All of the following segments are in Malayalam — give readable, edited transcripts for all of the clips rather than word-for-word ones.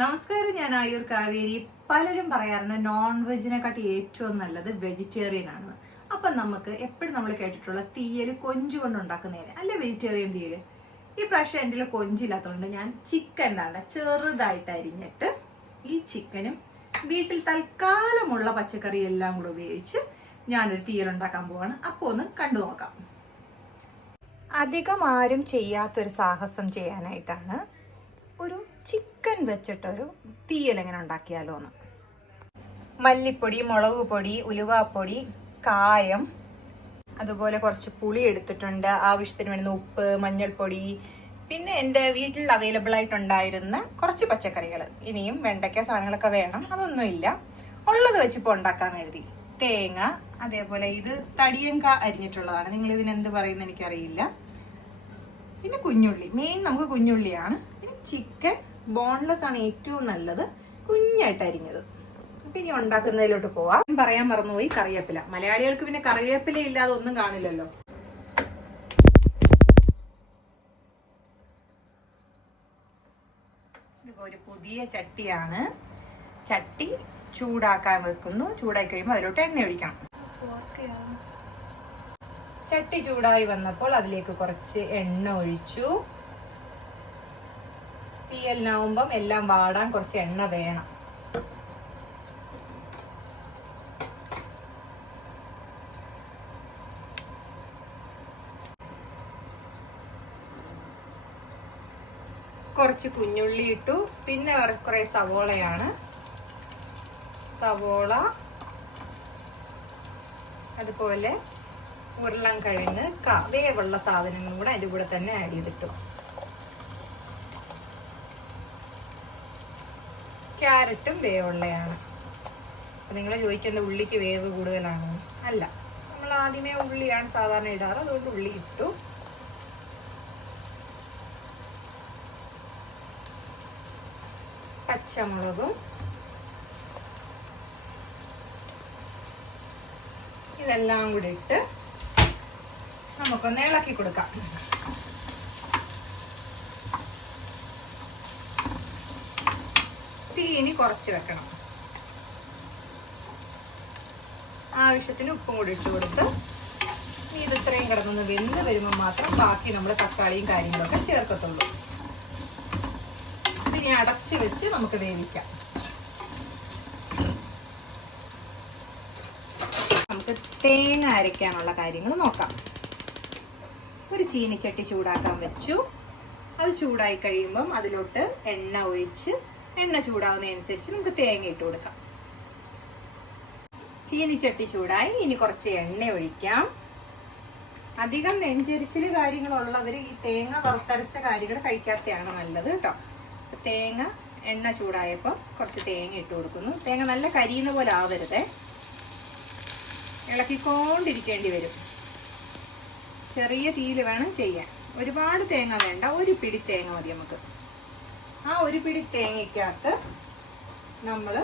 നമസ്കാരം, ഞാൻ ആയൂർ കാവേരി. പലരും പറയാറുണ്ട് നോൺ വെജിനെക്കാട്ടി ഏറ്റവും നല്ലത് വെജിറ്റേറിയൻ ആണ്. അപ്പൊ നമുക്ക് എപ്പോഴും നമ്മൾ കേട്ടിട്ടുള്ള തീയൽ കൊഞ്ചു കൊണ്ട് ഉണ്ടാക്കുന്നതിന് അല്ലെ വെജിറ്റേറിയൻ തീയൽ. ഈ പ്രാവശ്യം എൻ്റെ കൊഞ്ചില്ലാത്തതുകൊണ്ട് ഞാൻ ചിക്കൻ ചെറുതായിട്ട് അരിഞ്ഞിട്ട് ഈ ചിക്കനും വീട്ടിൽ തൽക്കാലമുള്ള പച്ചക്കറി എല്ലാം കൂടെ ഉപയോഗിച്ച് ഞാനൊരു തീയൽ ഉണ്ടാക്കാൻ പോവാണ്. അപ്പോൾ ഒന്ന് കണ്ടു നോക്കാം. അധികം ആരും ചെയ്യാത്തൊരു സാഹസം ചെയ്യാനായിട്ടാണ് ഒരു ചിക്കൻ വെച്ചിട്ടൊരു തീയൽ എങ്ങനെ ഉണ്ടാക്കിയാലോ എന്ന്. മല്ലിപ്പൊടി, മുളക് പൊടി, ഉലുവാപ്പൊടി, കായം, അതുപോലെ കുറച്ച് പുളി എടുത്തിട്ടുണ്ട്, ആവശ്യത്തിന് വേണ്ടുന്ന ഉപ്പ്, മഞ്ഞൾപ്പൊടി, പിന്നെ എൻ്റെ വീട്ടിൽ അവൈലബിൾ ആയിട്ടുണ്ടായിരുന്ന കുറച്ച് പച്ചക്കറികൾ. ഇനിയും വെണ്ടയ്ക്ക സാധനങ്ങളൊക്കെ വേണം, അതൊന്നുമില്ല, ഉള്ളത് വെച്ചിപ്പോൾ ഉണ്ടാക്കാന്ന് കരുതി. തേങ്ങ, അതേപോലെ ഇത് തടിയങ്ക അരിഞ്ഞിട്ടുള്ളതാണ്, നിങ്ങൾ ഇതിനെന്ത് പറയുന്നത് എനിക്കറിയില്ല. പിന്നെ കുഞ്ഞുള്ളി, മെയിൻ നമുക്ക് കുഞ്ഞുള്ളിയാണ്. പിന്നെ ചിക്കൻ ബോൺലെസ് ആണ് ഏറ്റവും നല്ലത്, കുഞ്ഞായിട്ട് അരിഞ്ഞത്. അപ്പൊ ഇനി ഉണ്ടാക്കുന്നതിലോട്ട് പോവാം. പറയാൻ മറന്നുപോയി, കറിവേപ്പില. മലയാളികൾക്ക് പിന്നെ കറിവേപ്പില ഇല്ലാതെ ഒന്നും കാണില്ലല്ലോ. ഇതിപ്പോ ഒരു പുതിയ ചട്ടിയാണ്. ചട്ടി ചൂടാക്കാൻ വെക്കുന്നു. ചൂടായി കഴിയുമ്പോൾ അതിലോട്ട് എണ്ണ ഒഴിക്കണം. ചട്ടി ചൂടായി വന്നപ്പോൾ അതിലേക്ക് കുറച്ച് എണ്ണ ഒഴിച്ചു. തീയലിനാവുമ്പം എല്ലാം വാടാൻ കുറച്ച് എണ്ണ വേണം. കുറച്ച് കുഞ്ഞുള്ളി ഇട്ടു. പിന്നെ കുറെ സവോളയാണ്. സവോള, അതുപോലെ ഉരുളൻകിഴങ്ങ്, വേവുള്ള സാധനങ്ങളും കൂടെ അതിൻ്റെ കൂടെ തന്നെ ആഡ് ചെയ്തിട്ടു. ക്യാരറ്റും വേവുള്ളയാണ്. അപ്പം നിങ്ങൾ ചോദിക്കേണ്ട ഉള്ളിക്ക് വേവ് കൂടുതലാണോ? അല്ല, നമ്മൾ ആദ്യമേ ഉള്ളിയാണ് സാധാരണ ഇടാറ്, അതുകൊണ്ട് ഉള്ളി ഇട്ടു. പച്ചമുളകും ഇതെല്ലാം കൂടി ഇട്ട് നമുക്കൊന്ന് ഇളക്കി കൊടുക്കാം. തീനി കുറച്ച് വെക്കണം. ആവശ്യത്തിന് ഉപ്പും കൂടി ഇട്ട് കൊടുത്ത് ഇത് ഇത്രയും കിടന്നൊന്ന് വെന്ത് വരുമ്പോൾ മാത്രം ബാക്കി നമ്മൾ തക്കാളിയും കാര്യങ്ങളൊക്കെ ചേർക്കത്തുള്ളൂ. ഇതിനി അടച്ചു വെച്ച് നമുക്ക് വേവിക്കാം. നമുക്ക് തേങ്ങ അരയ്ക്കാനുള്ള കാര്യങ്ങൾ നോക്കാം. ഒരു ചീനിച്ചട്ടി ചൂടാക്കാൻ വെച്ചു. അത് ചൂടായി കഴിയുമ്പം അതിലോട്ട് എണ്ണ ഒഴിച്ച്, എണ്ണ ചൂടാവുന്നതനുസരിച്ച് നമുക്ക് തേങ്ങ ഇട്ട് കൊടുക്കാം. ചീനിച്ചട്ടി ചൂടായി, ഇനി കുറച്ച് എണ്ണ ഒഴിക്കാം. അധികം നെഞ്ചരിച്ചിൽ കാര്യങ്ങളുള്ളവർ ഈ തേങ്ങ വറുത്തരച്ച കാര്യങ്ങൾ കഴിക്കാത്തതാണ് നല്ലത് കേട്ടോ. തേങ്ങ എണ്ണ ചൂടായപ്പോൾ കുറച്ച് തേങ്ങ ഇട്ട് കൊടുക്കുന്നു. തേങ്ങ നല്ല കരിയുന്ന പോലെ ആവരുതേ, ഇളക്കിക്കൊണ്ടിരിക്കേണ്ടി വരും. ചെറിയ തീയിൽ വേണം ചെയ്യാൻ. ഒരുപാട് തേങ്ങ വേണ്ട, ഒരു പിടി തേങ്ങ മതി നമുക്ക്. ആ ഒരു പിടി തേങ്ങയ്ക്കകത്ത് നമ്മൾ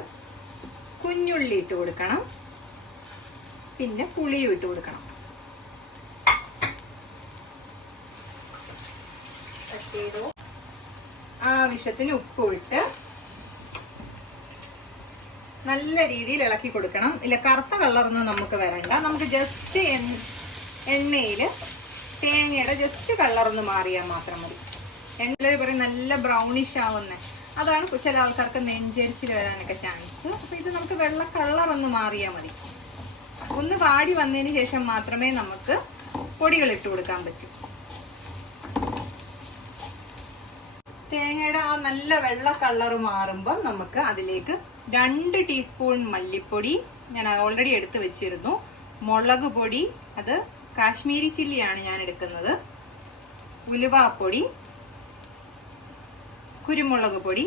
കുഞ്ഞുള്ളി ഇട്ട് കൊടുക്കണം, പിന്നെ പുളിയും ഇട്ട് കൊടുക്കണം. ആവശ്യത്തിന് ഉപ്പും ഇട്ട് നല്ല രീതിയിൽ ഇളക്കി കൊടുക്കണം. ഇല്ല, കറുത്ത കളറൊന്നും നമുക്ക് വരണ്ട. നമുക്ക് ജസ്റ്റ് എണ്ണയിൽ തേങ്ങയുടെ ജസ്റ്റ് കളറൊന്ന് മാറിയാൽ മാത്രം മതി. എണ്ണയിൽ പറയും നല്ല ബ്രൗണിഷ് ആവുന്നേ, അതാണ് ചില ആൾക്കാർക്ക് നെഞ്ചരിച്ചിൽ വരാനൊക്കെ ചാൻസ്. അപ്പൊ ഇത് നമുക്ക് വെള്ള കളറൊന്ന് മാറിയാൽ മതി. ഒന്ന് വാടി വന്നതിന് ശേഷം മാത്രമേ നമുക്ക് പൊടികൾ ഇട്ട് കൊടുക്കാൻ പറ്റൂ. തേങ്ങയുടെ ആ നല്ല വെള്ള കളർ മാറുമ്പോൾ നമുക്ക് അതിലേക്ക് 2 ടീസ്പൂൺ മല്ലിപ്പൊടി, ഞാൻ ഓൾറെഡി എടുത്ത് വെച്ചിരുന്നു. മുളക് പൊടി, അത് കാശ്മീരി ചില്ലിയാണ് ഞാൻ എടുക്കുന്നത്. ഉലുവാപ്പൊടി, കുരുമുളക് പൊടി,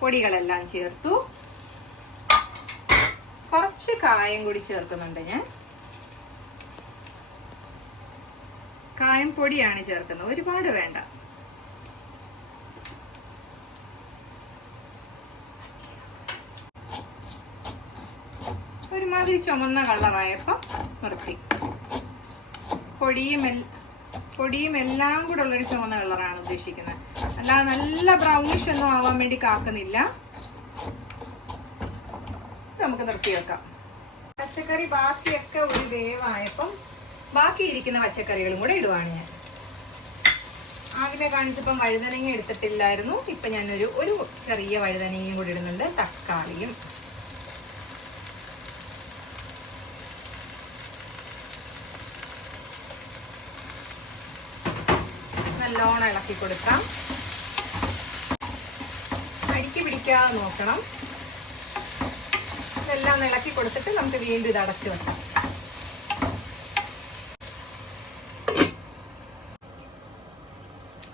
പൊടികളെല്ലാം ചേർത്തു. കുറച്ച് കായം കൂടി ചേർക്കുന്നുണ്ട് ഞാൻ. കായം പൊടിയാണ് ചേർക്കുന്നത്, ഒരുപാട് വേണ്ട. ഒരുമാതിരി ചുമന്ന കളറായപ്പോൾ നിർത്തി. പൊടിയും എല്ലാം കൂടെ ഉള്ളൊരു ചുമന്ന കളറാണ് ഉദ്ദേശിക്കുന്നത്. അല്ലാതെ നല്ല ബ്രൗണിഷ് ഒന്നും ആവാൻ വേണ്ടി കാക്കുന്നില്ല. നമുക്ക് നിർത്തി വെക്കാം. പച്ചക്കറി ബാക്കിയൊക്കെ ഒരു വേവായപ്പം ബാക്കി ഇരിക്കുന്ന പച്ചക്കറികളും കൂടെ ഇടുവാണ് ഞാൻ. ആദ്യമേ കാണിച്ചപ്പം വഴുതനങ്ങ എടുത്തിട്ടില്ലായിരുന്നു. ഇപ്പം ഞാനൊരു ചെറിയ വഴുതനങ്ങയും കൂടി ഇടുന്നുണ്ട്. തക്കാളിയും നല്ലോണം ഇളക്കി കൊടുക്കാം. അടിക്ക് പിടിക്കാതെ നോക്കണം. ഇതെല്ലാം ഇളക്കി കൊടുത്തിട്ട് നമുക്ക് വീണ്ടും ഇത് അടച്ചു വെക്കാം.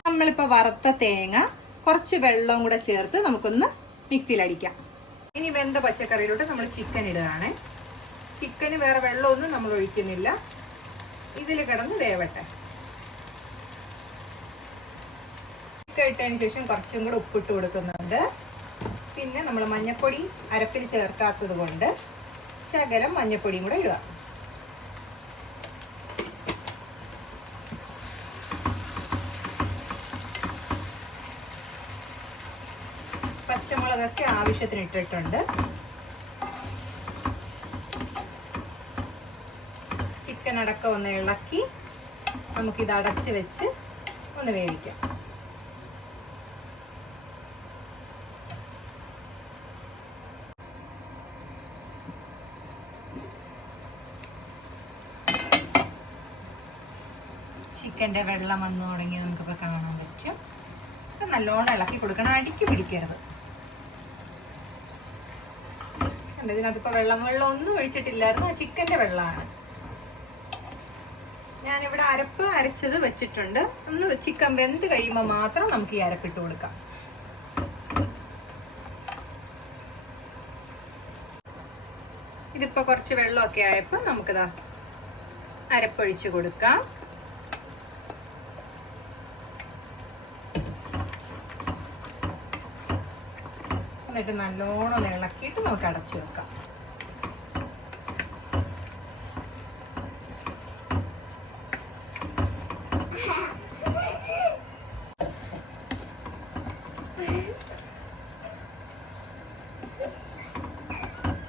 നമ്മളിപ്പോൾ വറുത്ത തേങ്ങ കുറച്ച് വെള്ളവും കൂടെ ചേർത്ത് നമുക്കൊന്ന് മിക്സിയിൽ അടിക്കാം. ഇനി വെന്ത പച്ചക്കറിയിലോട്ട് നമ്മൾ ചിക്കൻ ഇടുകയാണ്. ചിക്കന് വേറെ വെള്ളമൊന്നും നമ്മൾ ഒഴിക്കുന്നില്ല. ഇതിൽ കിടന്ന് വേവട്ടെ. ചിക്കൻ ഇട്ടതിന് ശേഷം കുറച്ചും കൂടെ ഉപ്പിട്ട് കൊടുക്കുന്നുണ്ട്. പിന്നെ നമ്മൾ മഞ്ഞപ്പൊടി അരപ്പിൽ ചേർക്കാത്തത് കൊണ്ട് ശകലം മഞ്ഞപ്പൊടിയും കൂടെ ഇടുക. പച്ചമുളകൊക്കെ ആവശ്യത്തിന് ഇട്ടിട്ടുണ്ട്. ചിക്കൻ അടക്കം ഒന്ന് ഇളക്കി നമുക്കിത് അടച്ച് വെച്ച് ഒന്ന് വേവിക്കാം. ചിക്കൻ്റെ വെള്ളം വന്നു തുടങ്ങി നമുക്കിപ്പോൾ കാണാൻ പറ്റും. നല്ലോണം ഇളക്കി കൊടുക്കണം. അടിക്ക് പിടിക്കരുത്. ഇതിനകത്തിപ്പോൾ വെള്ളം ഒന്നും ഒഴിച്ചിട്ടില്ലായിരുന്നു. ആ ചിക്കൻ്റെ വെള്ളമാണ്. ഞാനിവിടെ അരപ്പ് അരച്ചത് വെച്ചിട്ടുണ്ട്. ഒന്ന് ചിക്കൻ വെന്ത് കഴിയുമ്പോൾ മാത്രം നമുക്ക് ഈ അരപ്പിട്ട് കൊടുക്കാം. ഇതിപ്പോൾ കുറച്ച് വെള്ളമൊക്കെ ആയപ്പോൾ നമുക്കിതാ അരപ്പൊഴിച്ച് കൊടുക്കാം. എന്നിട്ട് നല്ലോണം ഇളക്കിയിട്ട് നമുക്ക് അടച്ചു വെക്കാം.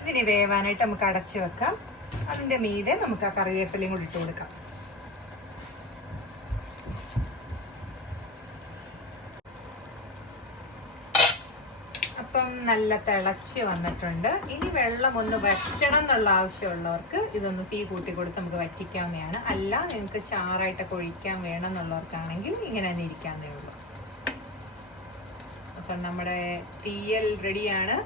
ഇതിന് വേവാനായിട്ട് നമുക്ക് അടച്ചു വെക്കാം. അതിൻ്റെ മീതെ നമുക്ക് ആ കറിവേപ്പിലയും കൂടി ഇട്ട് കൊടുക്കാം. അപ്പം നല്ല തിളച്ച് വന്നിട്ടുണ്ട്. ഇനി വെള്ളം ഒന്ന് വറ്റണം എന്നുള്ള ആവശ്യമുള്ളവർക്ക് ഇതൊന്ന് തീ കൂട്ടി കൊടുത്ത് നമുക്ക് വറ്റിക്കാവുന്നതാണ്. അല്ല നിങ്ങൾക്ക് ചാറായിട്ടൊക്കെ ഒഴിക്കാൻ വേണം എന്നുള്ളവർക്കാണെങ്കിൽ ഇങ്ങനെ തന്നെ ഇരിക്കാവുന്നേ ഉള്ളൂ. അപ്പം നമ്മുടെ തീയൽ റെഡിയാണ്.